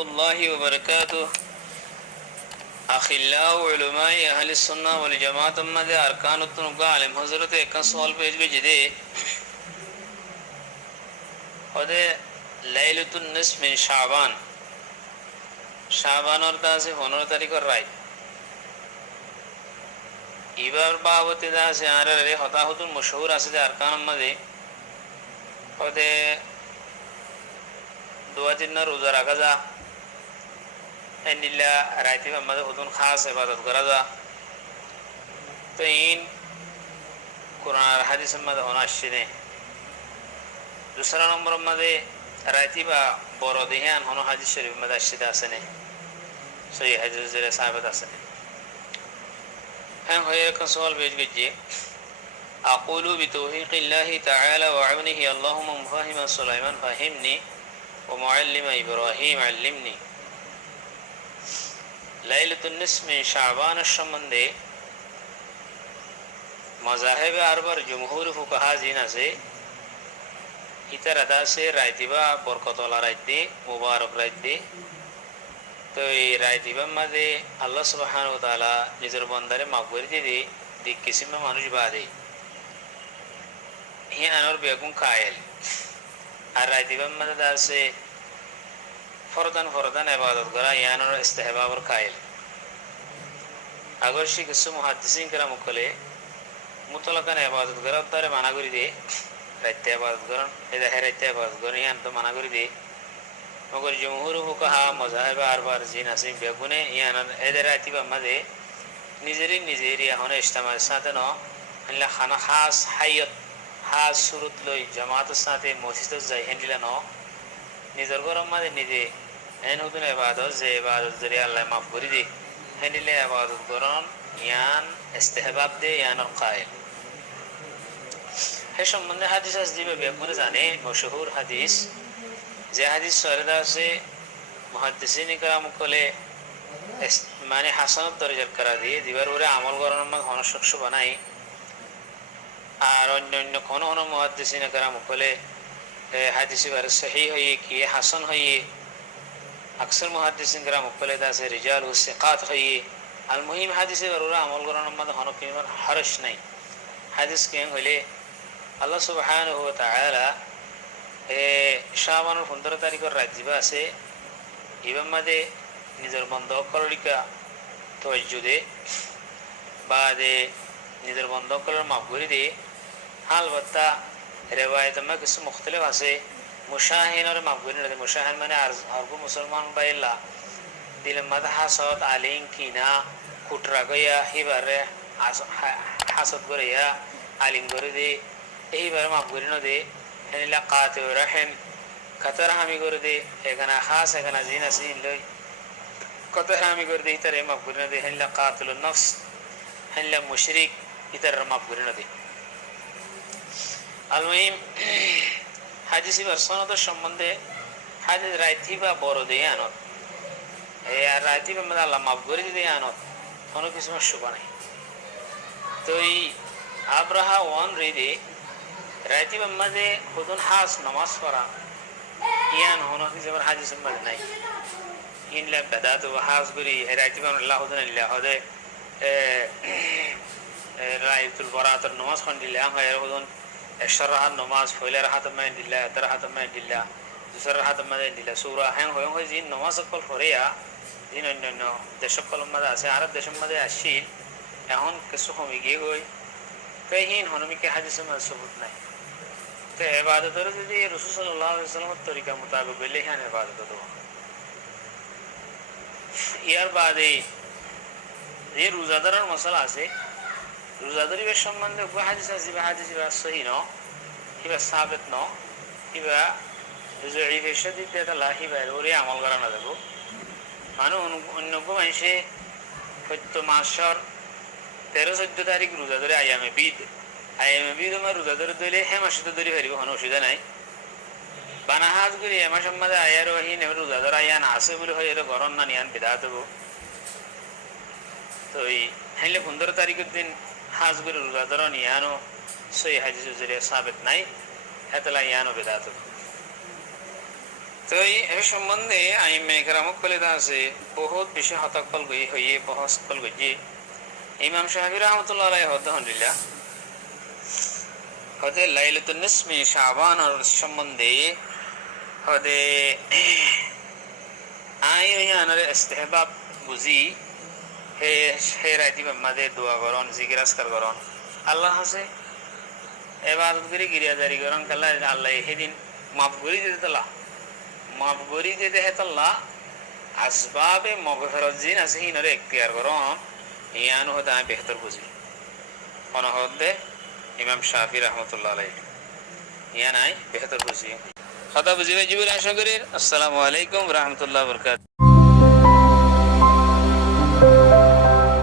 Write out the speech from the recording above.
الله وبركاته. أخلاء علماء أهل السنة والجماعة مدى أركان التنقى علم حضرت ایک سوال پیج بجدے خودے لیلۃ النصف من شعبان শাবানোর দাসে 15 তারিখের রাত এবার বাবতে দাসে আরে হতাহতুল মশহুর আছে যে আরকানের মধ্যে হতে দোয়া দিন রোজা রাখা যা এনিল্লা রাইতে মধ্যে হতুন খাস ইবাদত করা যা তো ইন কোরআন আর হাদিসের মধ্যে হনা আসছে না दूसरा नंबर मध्य रायती बा बड़ो देहान होनो हादिस शरीफ मध्य आश्रित आसने सही हादिस जरे साबित आसने हम होये का सवाल भेज गए अक़ूलु बितौफ़ीक़ि अल्लाह ताआला व अवनिही अल्लाहुम्मा मुफ़ाहिमा सुलाइमान फ़ाहिमनी व मुअल्लिमा इब्राहीम अल्लिमनी लैलतुन निस्फ़ मिन शाबान सम्बन्धे मज़ाहिब अरबार जमहूर फ़ुक़हा जीना से इतर अदा से रायतिबा बरकतवाला रायती मुबारक रायती तो ये रायतिबा मध्य अल्लाह सुब्हानाहु व तआला निजर बंदारे माफ़ दे दी किसी में मानुष बादे ही अनवर बेगुन कायल और रायतिबा मध्य दार से फरदन इबादत करा या अनवर इस्तेहबाब और कायल अगर शी किस्सु मुहद्दिसीन करा मुकले मुतलकन इबादत करा तारे माना करी दे रायते इबादत करन एदा है रायते इबादत करन यान तो मना करी दे मगर जमहूर फुक़हा मज़ाहिब अरबार जी नसीब बेगुने यान एदा रायतिबा मदे निजेरिया होने इज्तिमा साथे न अल्लाह खाना खास हायत खास सूरत लई जमात साथे मस्जिद जाय हंदिला न निजर गरम मदे निजे एन हुदुन इबादत जे इबादत जरिया अल्लाह माफ करी दे हंदिले इबादत करन यान इस्तेहबाब दे यान कायल है सम्बन्धे हादिस दिबे बेगुने जाने मशहूर हादिस जे हादिस सरदा से मुहद्दिसिन इकराम कोले माने हासनत दर्जा करा दिए दिबार ओरे আমল করার মধ্যে হনশক্ষ বানাই আর অন্য কোন মুহাদ্দিসিন ইকরাম কোলে হাদিস বার সহি হই কি হাসান হই अक्सर मुहद्दिसिन इकराम कोले दा से रिजाल व सिकात हई अल मुहिम हादिस बर ओरे আমল করার মধ্যে হন কিমার হরশ নাই हादिस के হইলে আল্লাহ সুবহানাহু ওয়া তাআলা শাবানের 15 তারিখের রাত দিবা আছে ইবাম মাদে নিজের বন্ধ করিকা তওয়াজ্জুদে বাদে নিজের বন্ধ করার মাফ করে দে হালবত্তা রিওয়ায়াত মে কিছু মুখতলিফ আছে মুশাহিনের মাফ করে দে মুশাহিন মানে আরব মুসলমান বাইলা দিল মাদহাসাত আলিন কিনা কুটরা গয়া হিবারে হাসদ গরিয়া আলিন করে দে এই বার মাফ করে ন দে এনিলা কাতে রহিম কতরা আমি করে দে এখানে খাস এখানে জিনাসিন লই কতরা আমি করে দে ইতরে মাফ করে ন দে এনিলা কাতিলুন নফস এনিলা মুশরিক ইতরে মাফ করে ন দে আলমুহিম হাদিসি বর্ষণত সম্বন্ধে হাদিস রাইতিবা বড় দে আনত এই আর রাইতিবা মানে আল্লাহ মাফ করে দে আনত কোনো কিছু সমস্যা নাই তো এই আব্রাহা ওয়ান রিদে रायतिबा मदे खुदुन हास नमाज पढ़ा यान होनो कि जबर हादिस मद नहीं इन ला बदात व हास गुरी रायतिबा अल्लाह खुदन अल्लाह होदे रायतुल बरात नमाज खन दिल्ला है खुदन शरह नमाज फैले रहत में दिल्ला तरहत में दिल्ला दूसरा रहत में दिल्ला सूरा हैं हो जिन नमाज कल फरिया जिन न दशकल मद আছে আরব দেশ মধ্যে আসি এখন কিছু কমে গিয়ে গই कहीं होने के हादिस में सबूत नहीं तो इबादत और जो ये रसूल सल्लल्लाहु अलैहि वसल्लम तरीका मुताबिक बेले हैं इबादत तो यार बादे ये रोज़ादार मसला से रोज़ादारी के संबंध में कोई हादिस सही न ये बस साबित न ये बा जो ये शदीद देता लाही बार और ये अमल करना देखो मानो उनको ऐसे कुछ तो माशर 13-14 तारीख रोज़ादार आयामे बीद में रोज़ादार दिले है मशहूर दरी भरी होना उशिदा नहीं बानाहाज गुरी है मशम्मद आया रोही ने रोज़ादार आया नासे बोले हो ये तो गौरव ना नियान बिदात हो तो ये हेले 15 तारीख के दिन हाज गुरी रोज़ादार नियानो सही हादिस जरिए साबित नहीं है तला नियानो बिदात हो তো এই সম্বন্ধে আইমে কেরামক কলিদা আছে বহুত বেশি হতকল গই হইয়ে বহস কল গই ইমাম সাহাবী রাহমাতুল্লাহ আলাইহি হদ্দাহলিল্লাহ হদে লাইলাতুন নিসমি শাবান সম্বন্ধে হদে আই ইয়ানারে ইস্তিহবাব বুঝি হে হে রাইতি মাদে দোয়া করন জিকির আজকার করন আল্লাহ আছে ইবাদত করি গিরিয়াদারি করন কাল্লা আল্লাহ হেদিন মাফ করি দিতে তালা মাফ করি দিতে হে তাল্লা আসবাবে মগফিরাত জিন আছে হিনরে ইখতিয়ার করন ইয়ান হদে আমি বেহতর বুঝি কোন হদে ইমাম শাফি রাহমাতুল্লাহ আলাইহি ইয়ান আই বেহতর বুঝি কথা বুঝিবে জীবন আশা করি। আসসালামু আলাইকুম ওয়া রাহমাতুল্লাহি ওয়া বারাকাতুহু।